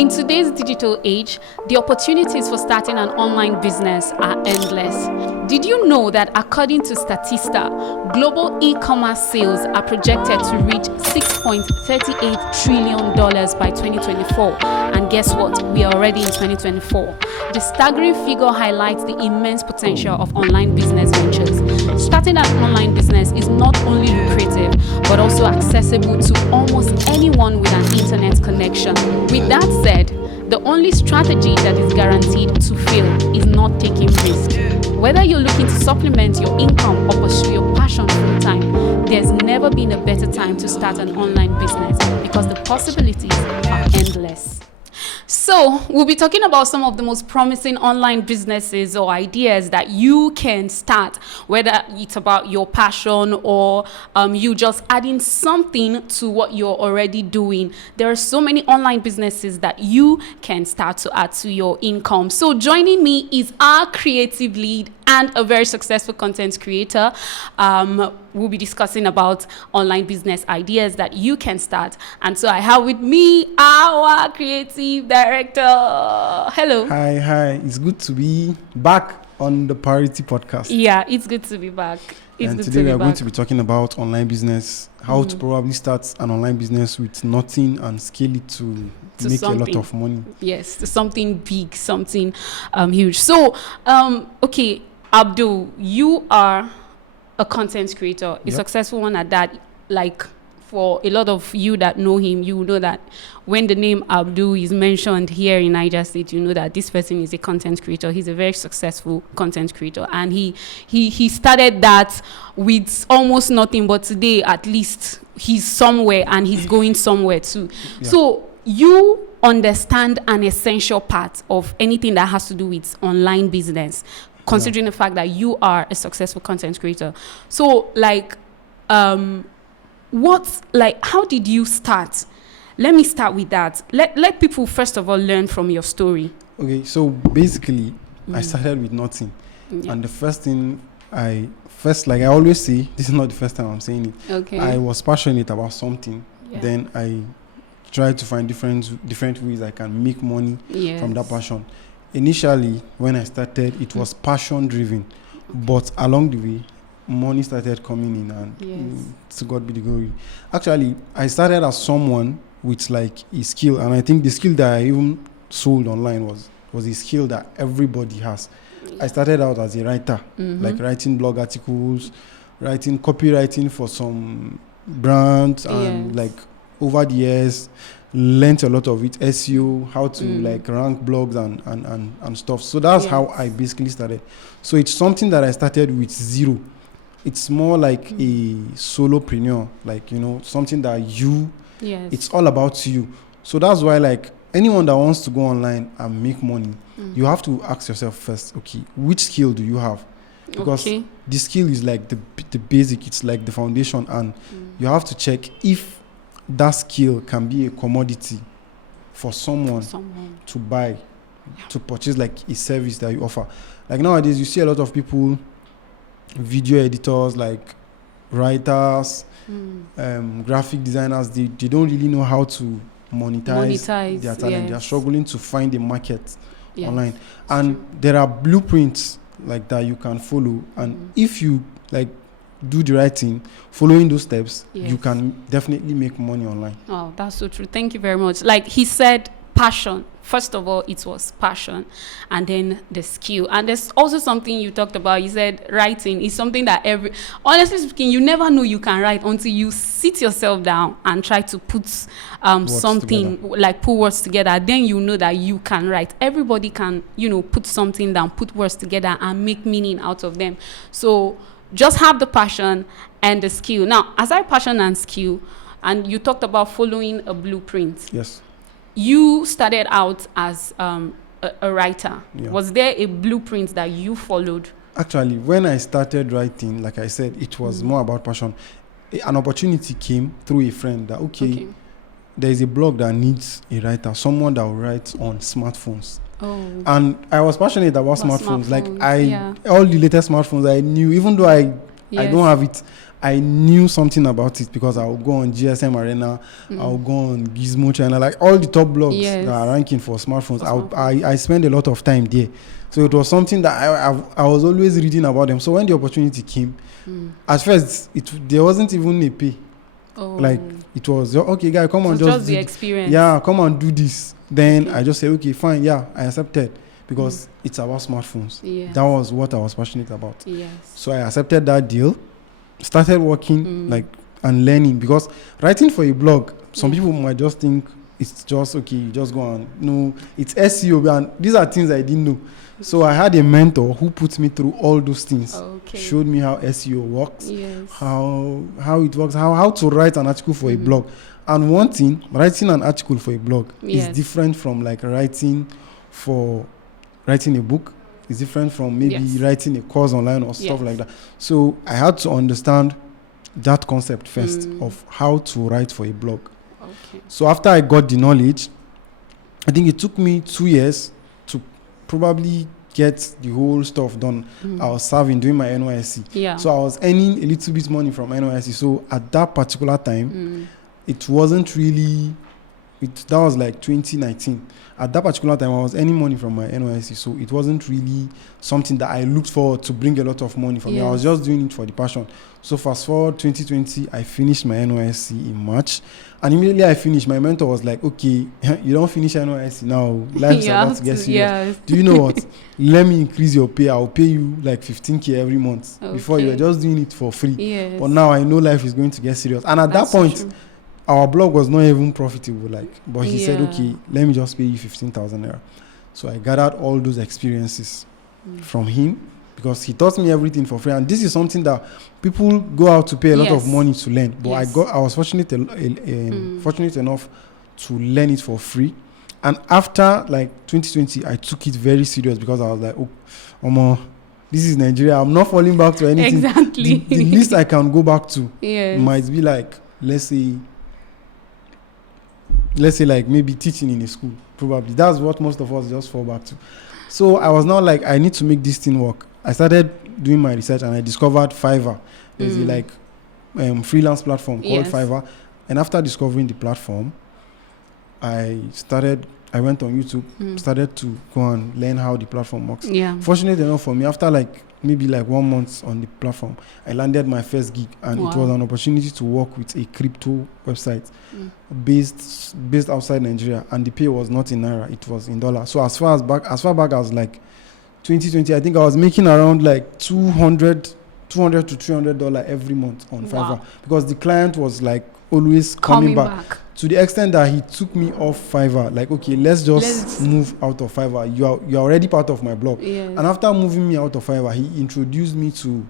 In today's digital age, the opportunities for starting an online business are endless. Did you know that according to Statista, global e-commerce sales are projected to reach $6.38 trillion by 2024? And guess what? We are already in 2024. The staggering figure highlights the immense potential of online business ventures. Starting an online business is not only lucrative, but also accessible to almost anyone with an internet connection. With that said, the only strategy that is guaranteed to fail is not taking risk. Whether you're looking to supplement your income or pursue your passion full time, there's never been a better time to start an online business because the possibilities are endless. So we'll be talking about some of the most promising online businesses or ideas that you can start, whether it's about your passion or you just adding something to what you're already doing. There are so many online businesses that you can start to add to your income. So joining me is our creative lead and a very successful content creator. We'll be discussing about online business ideas that you can start. And so I have with me our creative director. Hello. Hi. It's good to be back on the Priority Podcast. Yeah, it's good to be back. And today we are going to be talking about online business, how to probably start an online business with nothing and scale it to make a lot of money. Yes, to something big, something huge. So, okay, Abdul, you are a content creator, a successful one at that. Like, for a lot of you that know him, you know that when the name Abdul is mentioned here in Niger State, you know that this person is a content creator. He's a very successful content creator, and he started that with almost nothing, but today at least he's somewhere and he's going somewhere too. Yeah. So you understand an essential part of anything that has to do with online business, considering the fact that you are a successful content creator. So how did you start? Let me start with that. Let people first of all learn from your story. Okay, so basically I started with nothing. Yeah. And the first thing like I always say, this is not the first time I'm saying it. Okay. I was passionate about something. Yeah. Then I tried to find different ways I can make money from that passion. Initially, when I started, it was passion driven, but along the way, money started coming in, and to God be the glory. Actually, I started as someone with like a skill, and I think the skill that I even sold online was a skill that everybody has. I started out as a writer, like writing blog articles, writing copywriting for some brands, and like over the years, learned a lot of it, SEO, how to like rank blogs and stuff. So that's how I basically started. So it's something that I started with zero. It's more like a solopreneur, like, something that it's all about you. So that's why, like, anyone that wants to go online and make money, you have to ask yourself first, okay, which skill do you have? Because the skill is like the basic, it's like the foundation, and you have to check if that skill can be a commodity for someone to buy, to purchase, like a service that you offer. Like nowadays, you see a lot of people, video editors, like writers, graphic designers, they don't really know how to monetize their talent. They are struggling to find a market online. And there are blueprints like that you can follow. And if you like do the right thing, following those steps, you can definitely make money online. Oh, that's so true. Thank you very much. Like he said, passion. First of all, it was passion, and then the skill. And there's also something you talked about. You said writing is something that honestly speaking, you never know you can write until you sit yourself down and try to put something together. Like put words together. Then you know that you can write. Everybody can, put something down, put words together, and make meaning out of them. So just have the passion and the skill. Now, aside passion and skill, and you talked about following a blueprint. Yes. You started out as a writer. Yeah. Was there a blueprint that you followed? Actually, when I started writing, like I said, it was more about passion. An opportunity came through a friend that, there is a blog that needs a writer, someone that will write on smartphones. Oh. And I was passionate about smartphones. Like all the latest smartphones I knew, even though I don't have it, I knew something about it because I would go on GSM Arena, I would go on Gizmo Channel, like all the top blogs that are ranking for smartphones. I spent a lot of time there. So it was something that I was always reading about them. So when the opportunity came, at first there wasn't even a pay. Like it was okay, guy, come on, just the experience. Yeah, come and do this. Then I just said, okay, fine, yeah, I accepted because it's about smartphones. That was what I was passionate about. So I accepted that deal, started working and learning, because writing for a blog, some people might just think it's just okay, you just go on. No, it's SEO, and these are things I didn't know. So I had a mentor who put me through all those things, showed me how SEO works, how it works, how to write an article for a blog. And one thing, writing an article for a blog is different from like writing a book. It's different from maybe writing a course online or stuff like that. So I had to understand that concept first of how to write for a blog. So after I got the knowledge, I think it took me 2 years to probably get the whole stuff done. I was serving, doing my NYSC. So I was earning a little bit money from NYSC. So at that particular time, it wasn't really, that was like 2019. At that particular time, I was earning money from my NYSC. So it wasn't really something that I looked forward to bring a lot of money for me. I was just doing it for the passion. So fast forward 2020, I finished my NYSC in March. And immediately I finished, my mentor was like, okay, you don't finish NYSC now. Life's about to get serious. Do you know what? Let me increase your pay. I'll pay you like 15K every month. Before you were just doing it for free. But now I know life is going to get serious. And at that point, our blog was not even profitable. But he said, okay, let me just pay you 15,000 naira. So I gathered all those experiences from him, because he taught me everything for free. And this is something that people go out to pay a lot of money to learn. But I was fortunate enough to learn it for free. And after like 2020, I took it very serious, because I was like, oh, this is Nigeria. I'm not falling back to anything. Exactly. The least I can go back to might be like, let's say like maybe teaching in a school. Probably that's what most of us just fall back to. So I was now like, I need to make this thing work. I started doing my research and I discovered Fiverr. There's a freelance platform called Fiverr. And after discovering the platform, I went on YouTube, started to go and learn how the platform works. Fortunately enough for me, after maybe 1 month on the platform, I landed my first gig, and it was an opportunity to work with a crypto website based outside Nigeria, and the pay was not in naira, it was in dollar. So as far back as 2020, I think I was making around $200 to $300 every month on Fiverr, because the client was always coming back to the extent that he took me off Fiverr. Okay, let's move out of Fiverr. You're already part of my blog. And after moving me out of Fiverr, he introduced me to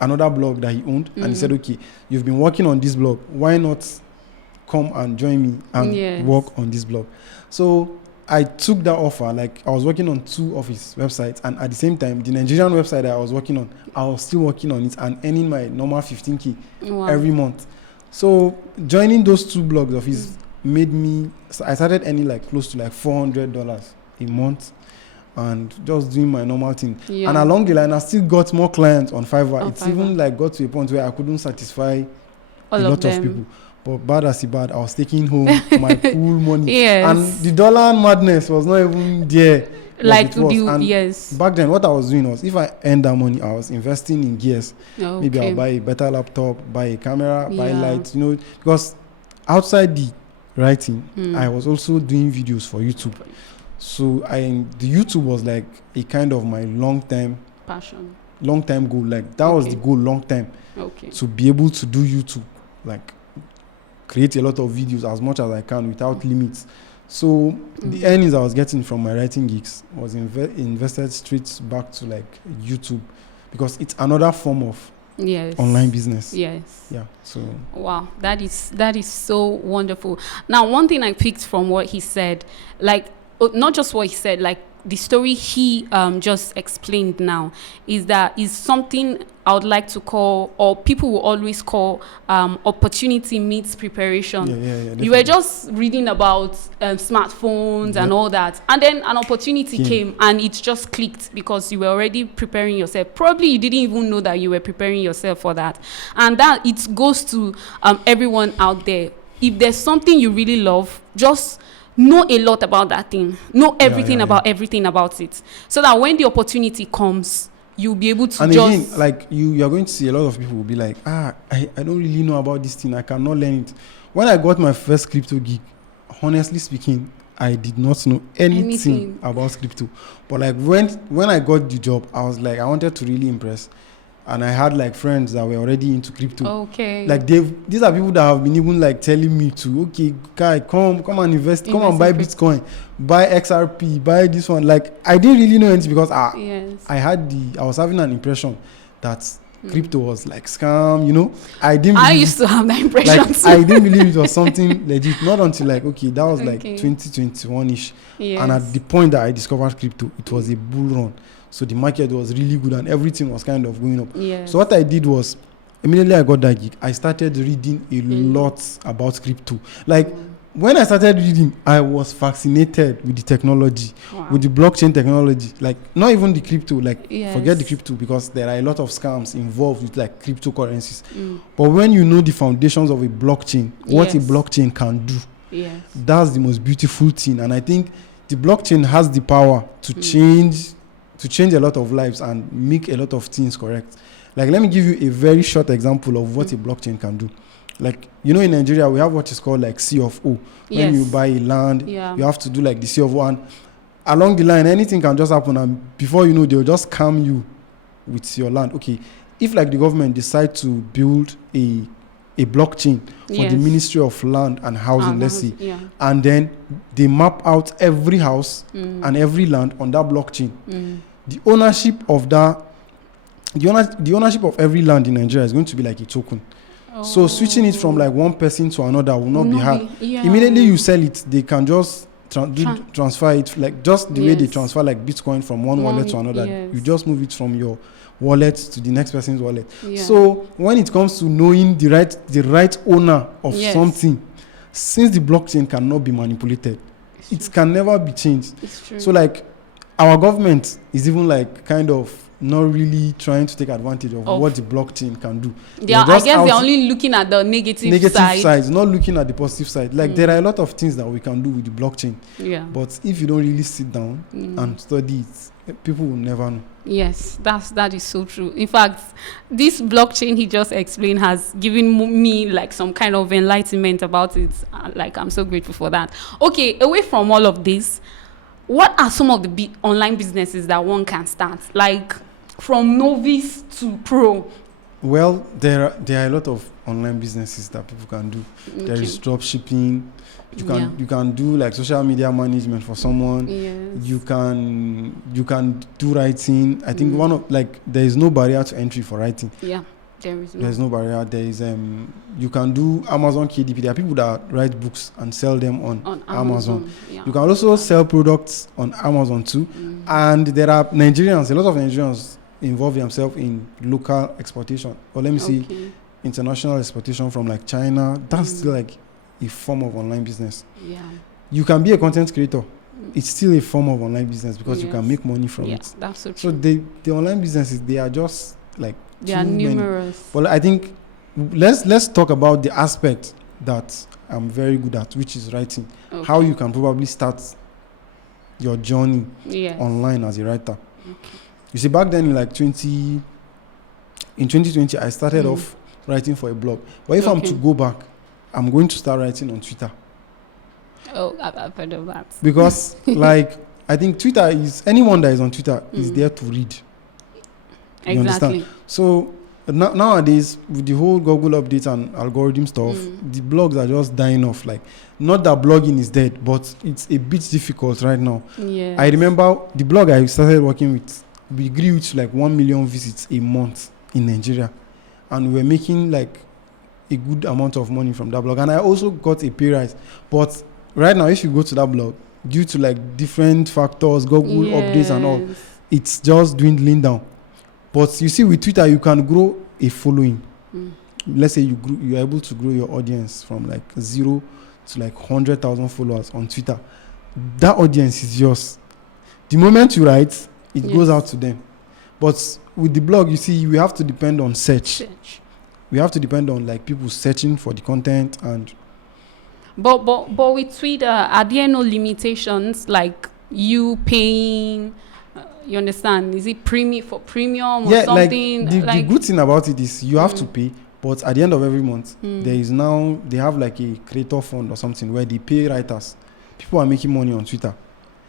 another blog that he owned, and he said, okay, you've been working on this blog, why not come and join me and work on this blog? So I took that offer. I was working on 2 of his websites, and at the same time, the Nigerian website that I was working on, I was still working on it and earning my normal 15K every month. So joining those 2 blogs of his made me, so I started earning close to $400 a month, and just doing my normal thing. And along the line, I still got more clients on Fiverr. Even got to a point where I couldn't satisfy a lot of people. But bad as it bad, I was taking home my pool money. And the dollar madness was not even there. Back then, what I was doing was, if I earned that money, I was investing in gears. Maybe I'll buy a better laptop, buy a camera, buy lights, because outside the writing, I was also doing videos for YouTube. So the YouTube was a kind of my long-term passion, long-term goal. That was the goal, long-term. To be able to do YouTube, create a lot of videos as much as I can without limits. So the earnings I was getting from my writing gigs was invested straight back to YouTube, because it's another form of online business. So wow, that is so wonderful. Now, one thing I picked from what he said, not just what he said, the story he just explained now is something I would like to call, or people will always call, opportunity meets preparation. You were just reading about smartphones and all that, and then an opportunity came and it just clicked because you were already preparing yourself. Probably you didn't even know that you were preparing yourself for that. And that it goes to everyone out there. If there's something you really love, just know a lot about that thing. Know everything everything about it, so that when the opportunity comes, you'll be able to. And just again, like you're going to see a lot of people will be like, I don't really know about this thing. I cannot learn it. When I got my first crypto gig, honestly speaking, I did not know anything about crypto. But like when I got the job, I was like, I wanted to really impress. And I had like friends that were already into crypto. Okay. Like these are people that have been even like telling me to, okay, guy, come and invest come and buy Bitcoin, buy XRP, buy this one. Like I didn't really know anything because I was having an impression that crypto was like scam, you know. I used to have that impression like, too. I didn't believe it was something legit. Not until like, okay, that was like 2021-ish. Yes. And at the point that I discovered crypto, it was a bull run. So the market was really good and everything was kind of going up. Yes. So what I did was, immediately I got that gig, I started reading a lot about crypto. Like when I started reading, I was fascinated with the technology, with the blockchain technology. Like not even the crypto, like forget the crypto, because there are a lot of scams involved with like cryptocurrencies. But when you know the foundations of a blockchain, what a blockchain can do, that's the most beautiful thing. And I think the blockchain has the power to change a lot of lives and make a lot of things correct. Like, let me give you a very short example of what a blockchain can do. Like, you know, in Nigeria, we have what is called like C of O. When you buy a land, you have to do like the C of O. And along the line, anything can just happen. And before you know, they'll just scam you with your land. Okay, if like the government decide to build a blockchain for the Ministry of Land and Housing, let's say, and then they map out every house and every land on that blockchain. The ownership of the ownership of every land in Nigeria is going to be like a token. So switching it from like one person to another will not be hard. Immediately you sell it, they can just transfer it, like just the way they transfer like Bitcoin from one wallet to another. You just move it from your wallet to the next person's wallet. So when it comes to knowing the right owner of something, since the blockchain cannot be manipulated, it can never be changed. So like our government is even like kind of not really trying to take advantage of what the blockchain can do. I guess they're only looking at the negative side, not looking at the positive side. Like there are a lot of things that we can do with the blockchain. But if you don't really sit down and study it, people will never know. Yes, that is so true. In fact, this blockchain he just explained has given me like some kind of enlightenment about it. Like I'm so grateful for that. Okay, away from all of this, what are some of the online businesses that one can start? Like from novice to pro? Well, there are a lot of online businesses that people can do. There is drop shipping. You can do like social media management for someone. You can do writing. I think there is no barrier to entry for writing. There's no barrier. There is you can do Amazon KDP. There are people that write books and sell them on Amazon. You can also sell products on Amazon too. And there are a lot of Nigerians involve themselves in local exportation, or let me see, international exportation from like China. That's still like a form of online business. You can be a content creator. It's still a form of online business because you can make money from it. That's so true. So the online businesses, they are just like they are numerous. Well, I think let's talk about the aspect that I'm very good at, which is writing. How you can probably start your journey online as a writer. You see, back then in 2020, I started off writing for a blog. But if I'm to go back, I'm going to start writing on Twitter. Oh, I've heard of that. Because like I think Twitter is, anyone that is on Twitter is there to read. You understand? So nowadays, with the whole Google updates and algorithm stuff, the blogs are just dying off. Like, not that blogging is dead, but it's a bit difficult right now. I remember the blog I started working with, we grew to like 1 million visits a month in Nigeria, and we were making like a good amount of money from that blog. And I also got a pay rise. But right now, if you go to that blog, due to like different factors, Google updates and all, it's just dwindling down. But you see, with Twitter, you can grow a following. Let's say you're able to grow your audience from like 0 to like 100,000 followers on Twitter. That audience is yours. The moment you write, it goes out to them. But with the blog, you see, we have to depend on search. We have to depend on like people searching for the content. And but with Twitter, are there no limitations like you paying? You understand? Is it premium or something? The good thing about it is you have to pay, but at the end of every month, they have like a creator fund or something where they pay writers. People are making money on Twitter.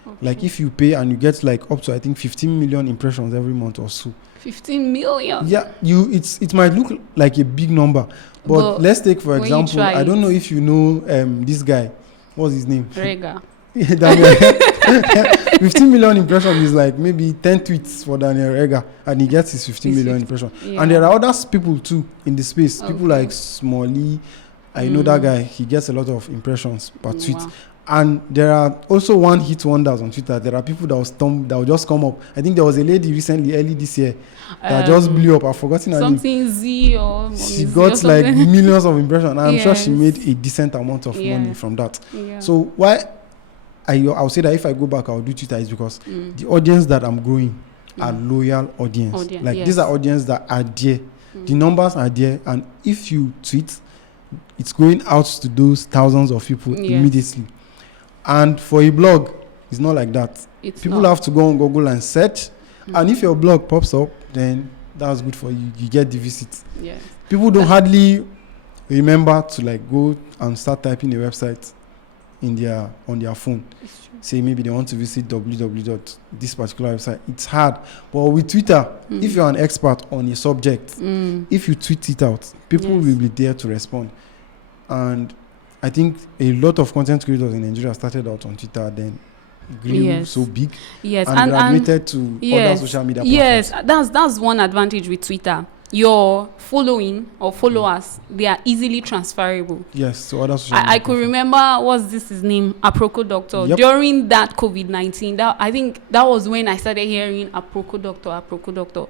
Okay. Like if you pay and you get like up to I think 15 million impressions every month or so. 15 million. Yeah, it might look like a big number, but let's take for example, I don't know if you know this guy. What's his name? Rega. 15 million impressions is like maybe 10 tweets for Daniel Rega, and he gets his 15 million impressions. And there are other people too in the space. People like Smalley. I know that guy. He gets a lot of impressions per tweet. Wow. And there are also one-hit wonders on Twitter. There are people that will just come up. I think there was a lady recently, early this year, that just blew up. I've forgotten her name. Something Z or she got like millions of impressions. And I'm sure she made a decent amount of money from that. Yeah. So why I'll say that if I go back, I'll do Twitter is because the audience that I'm growing are loyal audience. These are audience that are there. The numbers are there. And if you tweet, it's going out to those thousands of people immediately. And for a blog, it's not like that. People have to go on Google and search. And if your blog pops up, then that's good for you. You get the visit. Yes. People don't hardly remember to like go and start typing a website on their phone. Say maybe they want to visit www. this particular website. It's hard. But with Twitter, if you're an expert on a subject, if you tweet it out, people will be there to respond. And I think a lot of content creators in Nigeria started out on Twitter, then grew so big, and graduated to other social media platforms. Yes, that's one advantage with Twitter. Your following or followers, they are easily transferable. Yes, so other social media I could remember, what's his name? Aproko Doctor. Yep. During that COVID-19, I think that was when I started hearing Aproko Doctor.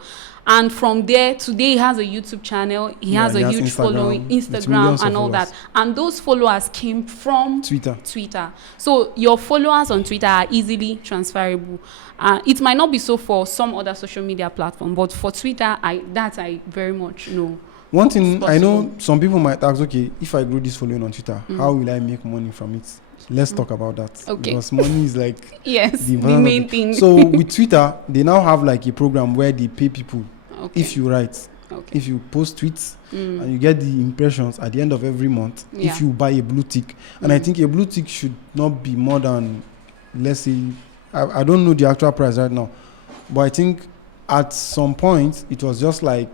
And from there, today he has a YouTube channel. He has a huge following, Instagram and all that. And those followers came from Twitter. So your followers on Twitter are easily transferable. It might not be so for some other social media platform, but for Twitter, I very much know. One thing I know, some people might ask, okay, if I grow this following on Twitter, how will I make money from it? Let's talk about that. Okay. Because money is like the main thing. So with Twitter, they now have like a program where they pay people if you write. If you post tweets and you get the impressions at the end of every month, if you buy a blue tick. And I think a blue tick should not be more than, let's say, I don't know the actual price right now, but I think at some point it was just like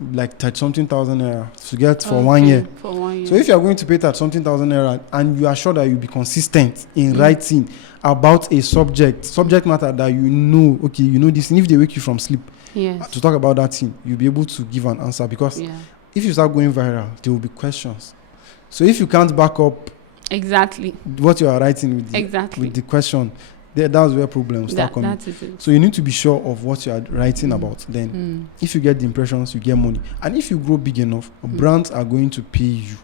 30-something thousand naira to get for 1 year. So if you are going to pay that something thousand naira and you are sure that you'll be consistent in writing about a subject matter that you know this, and if they wake you from sleep to talk about that thing, you'll be able to give an answer, because if you start going viral, there will be questions. So if you can't back up what you are writing with the question, that's where problems start coming. So you need to be sure of what you are writing about. Then if you get the impressions, you get money. And if you grow big enough, brands are going to pay you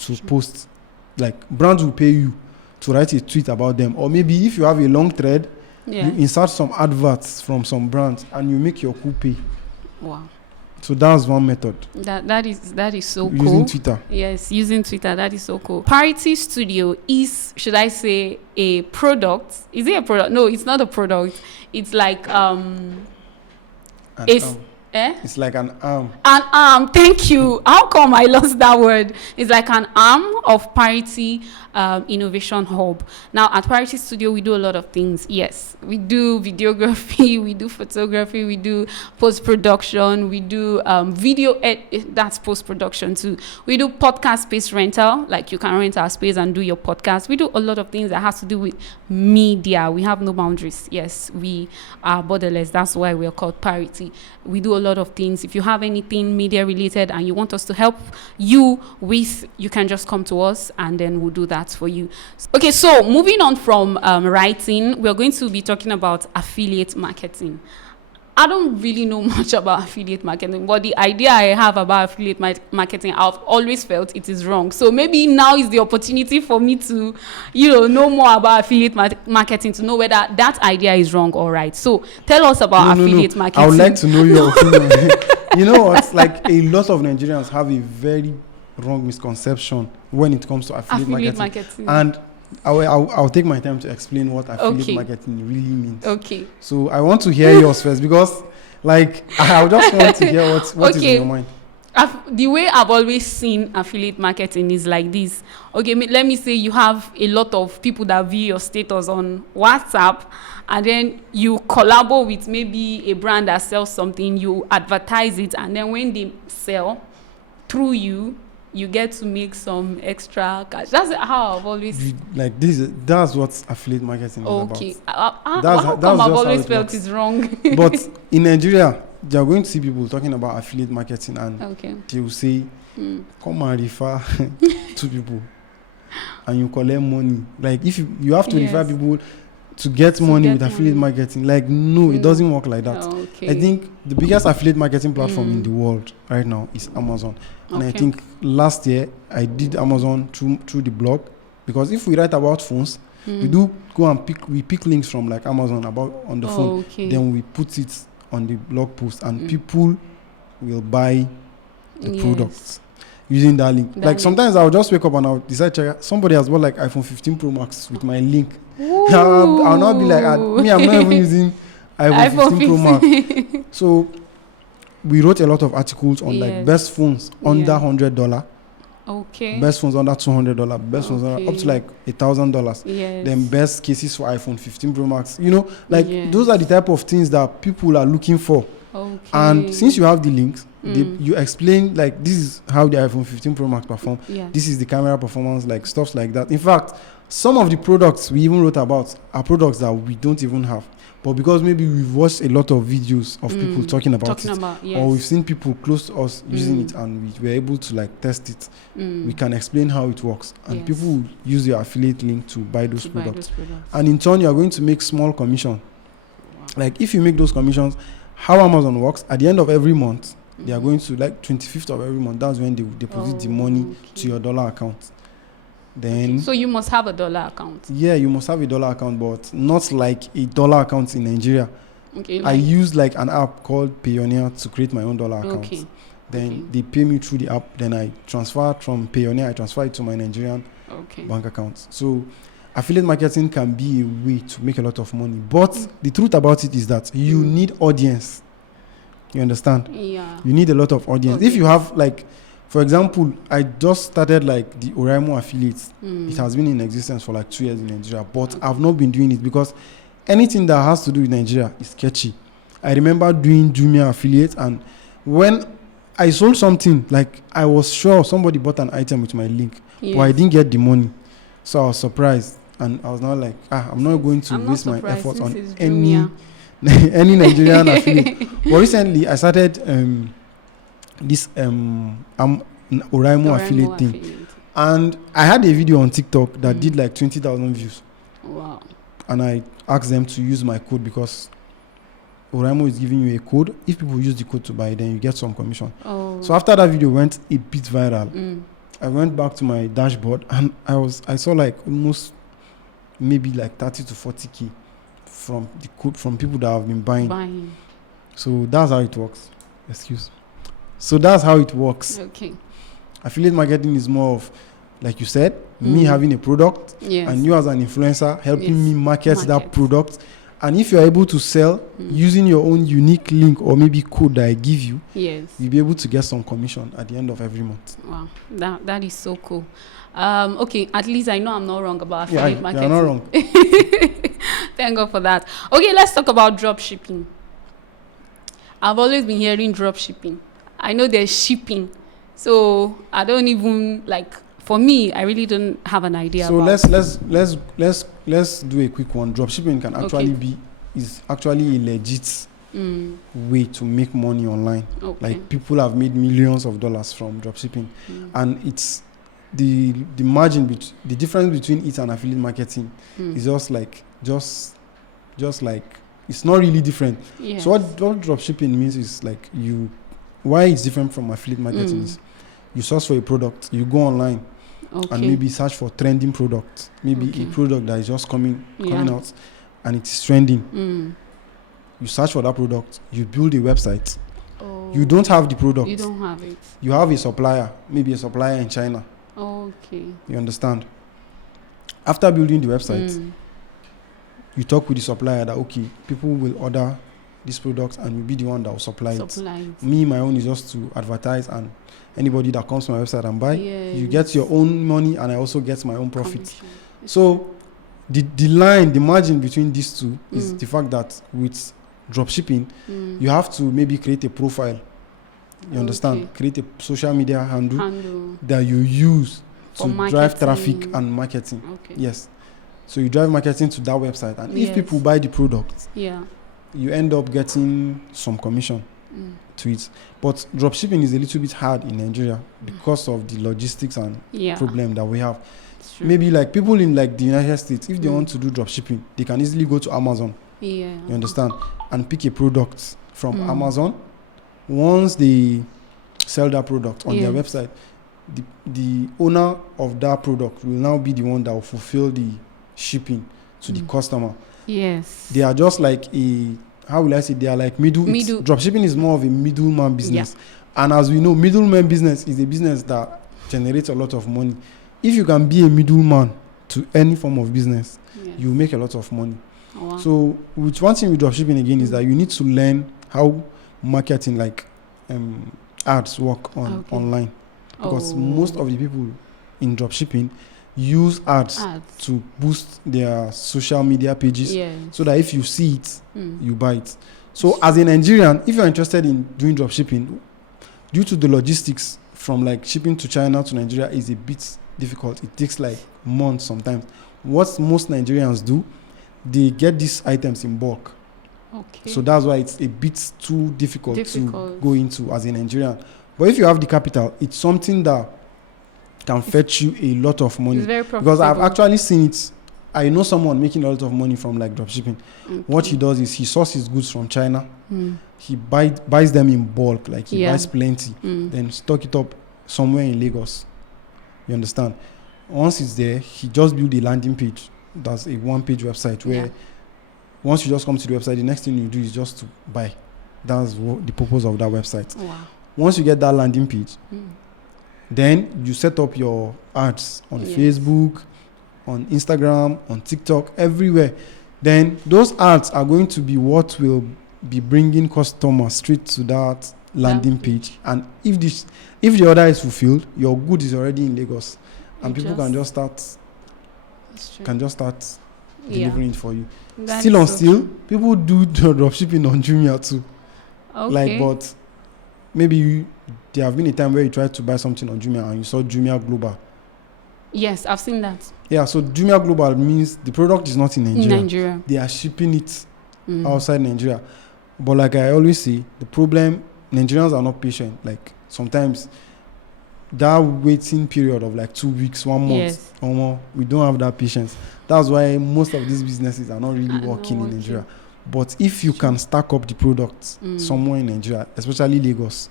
to post. Like, brands will pay you to write a tweet about them. Or maybe if you have a long thread, you insert some adverts from some brands and you make your coup pay. Wow. So that's one method. That is so cool. Using Twitter. Yes, using Twitter. That is so cool. Parity Studio is, should I say, a product? Is it a product? No, it's not a product. It's like It's like an arm. An arm. Thank you. How come I lost that word? It's like an arm of Parity Innovation Hub. Now, at Parity Studio, we do a lot of things. Yes, we do videography, we do photography, we do post-production, we do video, that's post-production too. We do podcast space rental, like you can rent our space and do your podcast. We do a lot of things that has to do with media. We have no boundaries. Yes, we are borderless. That's why we are called Parity. We do a lot of things. If you have anything media related and you want us to help you with, you can just come to us and then we'll do that for you. Okay, so moving on from writing, we're going to be talking about affiliate marketing. I don't really know much about affiliate marketing, but the idea I have about affiliate marketing, I've always felt it is wrong. So maybe now is the opportunity for me to, know more about affiliate marketing, to know whether that idea is wrong or right. So tell us about affiliate marketing. I would like to know your opinion. You know what? Like, a lot of Nigerians have a very wrong misconception when it comes to affiliate marketing. And I'll take my time to explain what affiliate marketing really means. Okay. So I want to hear yours first, because like I just want to hear what is in your mind. The way I've always seen affiliate marketing is like this. Okay, let me say you have a lot of people that view your status on WhatsApp, and then you collaborate with maybe a brand that sells something, you advertise it, and then when they sell through you, you get to make some extra cash. That's how I've always... Like this, that's what affiliate marketing is about. Okay. How come I've always felt it's wrong? But in Nigeria, you're going to see people talking about affiliate marketing, and they will say, come and refer to people and you collect money. Like, if you have to refer people to get money with affiliate marketing. Like, no, it doesn't work like that. I think the biggest affiliate marketing platform in the world right now is Amazon. And I think last year I did Amazon through the blog, because if we write about phones, we do go and pick links from like Amazon on the phone, then we put it on the blog post, and people will buy the products using that link. Like, sometimes I'll just wake up and I'll decide somebody has bought like iPhone 15 Pro Max with my link. I'll not be like, I'm not even using iPhone 15 Pro Max. So we wrote a lot of articles on like best phones under $100. Best phones under $200. Best phones up to like $1,000. Then best cases for iPhone 15 Pro Max. Those are the type of things that people are looking for. And since you have the links, you explain like, this is how the iPhone 15 Pro Max perform. This is the camera performance, like stuff like that. In fact, some of the products we even wrote about are products that we don't even have. But because maybe we've watched a lot of videos of people talking about it, or we've seen people close to us using it, and we were able to like test it, we can explain how it works. And people will use your affiliate link to buy those products. And in turn, you are going to make small commission. Like, if you make those commissions, how Amazon works, at the end of every month, they are going to, like 25th of every month, that's when they will deposit the money to your dollar account. Then so you must have a dollar account. Yeah, you must have a dollar account, but not like a dollar account in Nigeria. I use like an app called Payoneer to create my own dollar account. Then they pay me through the app, then I transfer from Payoneer, I transfer it to my Nigerian bank account. So affiliate marketing can be a way to make a lot of money, but the truth about it is that you need audience. You understand? You need a lot of audience. If you have like, for example, I just started like the Oraimo affiliates. It has been in existence for like 2 years in Nigeria, but I've not been doing it because anything that has to do with Nigeria is sketchy. I remember doing Jumia affiliate, and when I sold something, like I was sure somebody bought an item with my link, but I didn't get the money. So I was surprised, and I was not like, I'm not going to waste my efforts on any Nigerian affiliate. But recently I started this Oraimo affiliate thing, and I had a video on TikTok that did like 20,000 views. Wow. And I asked them to use my code, because Oraimo is giving you a code. If people use the code to buy, then you get some commission. So after that video went a bit viral, I went back to my dashboard, and I saw like almost maybe like 30 to 40k from the code from people that have been buying. So that's how it works. So that's how it works. Affiliate marketing is more of, like you said, me having a product, and you as an influencer helping me market that product. And if you're able to sell using your own unique link or maybe code that I give you, you'll be able to get some commission at the end of every month. Wow, that is so cool. Okay, at least I know I'm not wrong about affiliate marketing. You're not wrong. Thank God for that. Okay, let's talk about drop shipping. I've always been hearing drop shipping. I know there's shipping, so I don't even like. For me, I really don't have an idea. So let's do a quick one. Dropshipping can actually is actually a legit way to make money online. Okay. Like people have made millions of dollars from dropshipping, and it's the margin the difference between it and affiliate marketing is just like it's not really different. Yes. So what dropshipping means is like why it's different from affiliate marketing is you source for a product, you go online and maybe search for trending product, maybe a product that is just coming out and it's trending. You search for that product, you build a website. You don't have the product. You don't have it. You have a supplier, maybe a supplier in China. Okay. You understand? After building the website, you talk with the supplier that okay, people will order this product and you'll be the one that will supply it. Me, my own is just to advertise, and anybody that comes to my website and buy, you get your own money and I also get my own profit. So the margin between these two is the fact that with dropshipping, you have to maybe create a profile. You understand? Create a social media handle that you use to drive traffic and marketing. Yes. So you drive marketing to that website, and if people buy the product, you end up getting some commission to it. But dropshipping is a little bit hard in Nigeria because of the logistics and problem that we have. Maybe like people in like the United States, if they want to do dropshipping, they can easily go to Amazon. You understand? And pick a product from Amazon. Once they sell that product on their website, the owner of that product will now be the one that will fulfill the shipping to the customer. Yes. They are just like how will I say, they are like middle. Dropshipping is more of a middleman business. And as we know, middleman business is a business that generates a lot of money. If you can be a middleman to any form of business, you make a lot of money. So with one thing with dropshipping again is that you need to learn how marketing like ads work online, because most of the people in dropshipping use ads to boost their social media pages, so that if you see it, you buy it. So as a Nigerian, if you're interested in doing dropshipping, due to the logistics from like shipping to China to Nigeria is a bit difficult. It takes like months sometimes. What most Nigerians do, they get these items in bulk. So that's why it's a bit too difficult to go into as a Nigerian. But if you have the capital, it's something that can fetch you a lot of money. It's very profitable. Because I've actually seen it. I know someone making a lot of money from like dropshipping. What he does is he sources goods from China. He buys them in bulk, like he buys plenty, then stock it up somewhere in Lagos. You understand? Once it's there, he just build a landing page. That's a one-page website where once you just come to the website, the next thing you do is just to buy. That's the purpose of that website. Once you get that landing page, then you set up your ads on Facebook, on Instagram, on TikTok, everywhere. Then those ads are going to be what will be bringing customers straight to that landing page. And if the order is fulfilled, your good is already in Lagos, and people can just start delivering it for you. Still, people do dropshipping on Jumia too. Like, but maybe there have been a time where you tried to buy something on Jumia and you saw Jumia Global. Yes, I've seen that. Yeah, so Jumia Global means the product is not in Nigeria. They are shipping it outside Nigeria. But like I always say, the problem, Nigerians are not patient. Like sometimes that waiting period of like 2 weeks, 1 month or more, we don't have that patience. That's why most of these businesses are not really working in Nigeria. But if you can stack up the products somewhere in Nigeria, especially Lagos,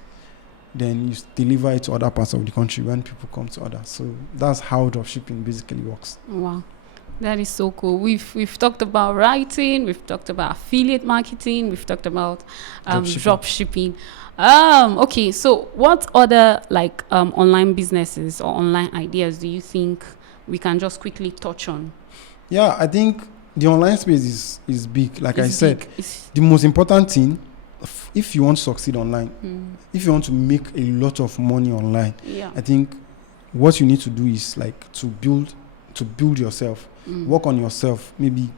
then you deliver it to other parts of the country when people come to order. So that's how dropshipping basically works. Wow. That is so cool. We've talked about writing, we've talked about affiliate marketing, we've talked about dropshipping. Okay, so what other like online businesses or online ideas do you think we can just quickly touch on? Yeah, I think the online space is big. Like I said, the most important thing, if you want to succeed online, if you want to make a lot of money online, I think what you need to do is like to build yourself, work on yourself. Maybe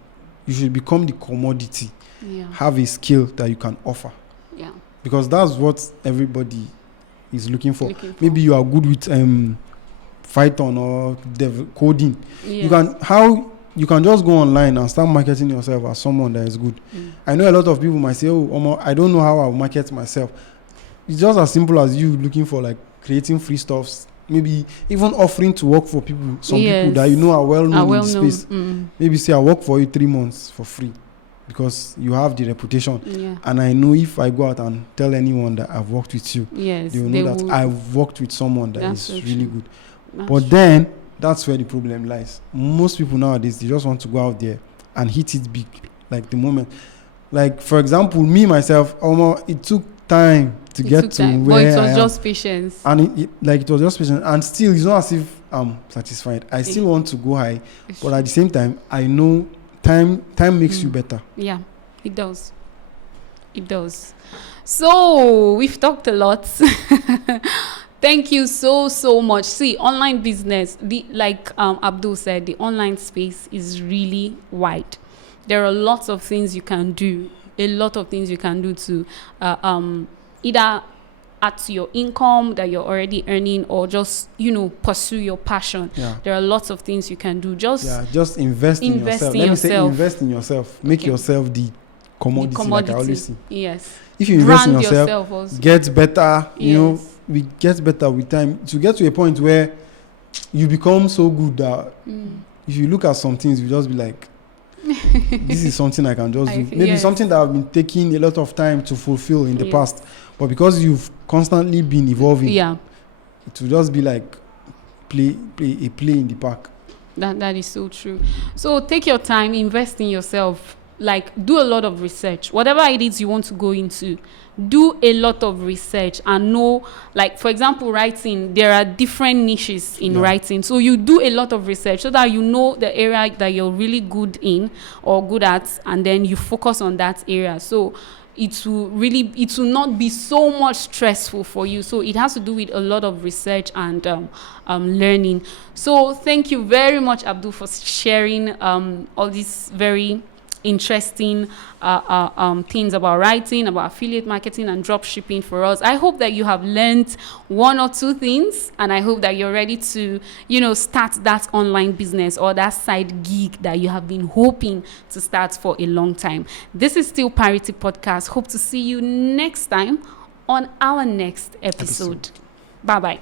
you should become the commodity, have a skill that you can offer. Because that's what everybody is looking for. Maybe you are good with Python or coding. You can you can just go online and start marketing yourself as someone that is good. I know a lot of people might say, oh, Omo, I don't know how I'll market myself. It's just as simple as you looking for like creating free stuffs, maybe even offering to work for people, some people that you know are well known in the space. Maybe say, I'll work for you 3 months for free because you have the reputation. And I know if I go out and tell anyone that I've worked with you, they will know that I've worked with someone that is really good. But then that's where the problem lies. Most people nowadays, they just want to go out there and hit it big, like the moment. Like, for example, me, myself, it took time to get to where but it was I am. just patience. And it was just patience. And still, it's not as if I'm satisfied. I still want to go high. But at the same time, I know time makes you better. Yeah, it does. It does. So, we've talked a lot. Thank you so much. See, online business, like Abdul said, the online space is really wide. There are lots of things you can do. A lot of things you can do to either add to your income that you're already earning, or just pursue your passion. There are lots of things you can do. Just invest in yourself. Let me say invest in yourself. Make yourself the commodity, like I always say. Yes. If you invest in yourself, get better. We get better with time to get to a point where you become so good that if you look at some things, you just be like, this is something I can just do. Maybe something that I've been taking a lot of time to fulfill in the past, but because you've constantly been evolving, it will just be like play in the park. That is so true. So take your time, invest in yourself. Like, do a lot of research. Whatever it is you want to go into, do a lot of research and know, like, for example, writing, there are different niches in writing. So you do a lot of research so that you know the area that you're really good in or good at, and then you focus on that area. So it will not be so much stressful for you. So it has to do with a lot of research and learning. So thank you very much, Abdul, for sharing all these very interesting things about writing, about affiliate marketing and drop shipping for us. I hope that you have learned one or two things, and I hope that you're ready to start that online business or that side gig that you have been hoping to start for a long time. This is still Parity Podcast. Hope to see you next time on our next episode. Bye bye.